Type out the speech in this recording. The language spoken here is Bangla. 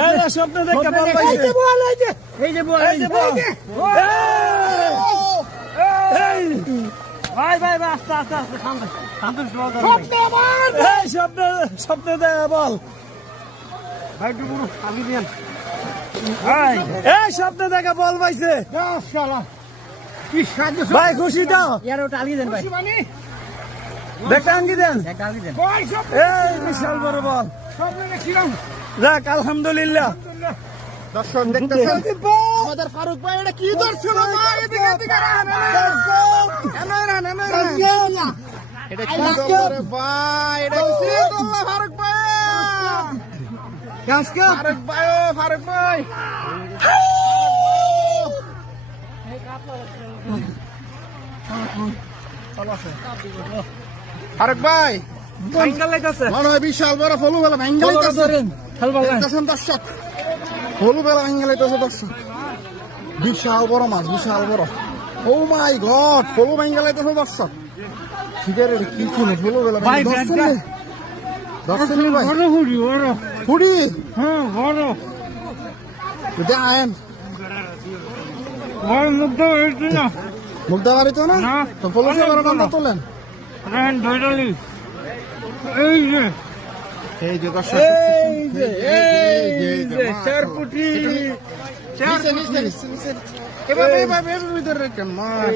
এই যে স্বপ্ন দেখে বল পাইছে। এই যে বল, এই যে বল। এই ভাই আস্তে শান্ত এই স্বপ্ন দেখে বল। ভাই ডুবুরু আমি দিন এই স্বপ্ন দেখে বল পাইছে। শালা কি সাহায্য ভাই খুশি তো? ইয়ার ওটা আলিয়ে দেন ভাই দেখতে আঙ্গি দেন। একটা আলিয়ে দেন ভাই সব এই বিশাল বড় বল। স্বপ্ন দেখছিলাম। যাক আলহামদুলিল্লাহ। দর্শক দেখতেছেন আমাদের ফারুক ভাই এটা কি ধরছিল ভাই এদিকে এটা কি করে ভাই এটা কি করলো ফারুক ভাই ফারুক ভাই ফারুক ভাই মনে হয় বিশাল বড় ফলু বেলা দেখতেছেন দর্শক ফলু বেলা ভাঙ্গালাইতেছে দর্শক বিশাল বড় মাছ বিশাল বড় ও মাই গড ফলু ভাঙ্গালাইতেছে দর্শক সিগারেট কি কিনে ফলু বেলা দর্শন ভাই ফুড়ি এটা আয়েন মুগ্ধা বাড়ি তো না তো ফলু বেলা তোলেন এই যে দর্শক এবার ভিতরে মাছ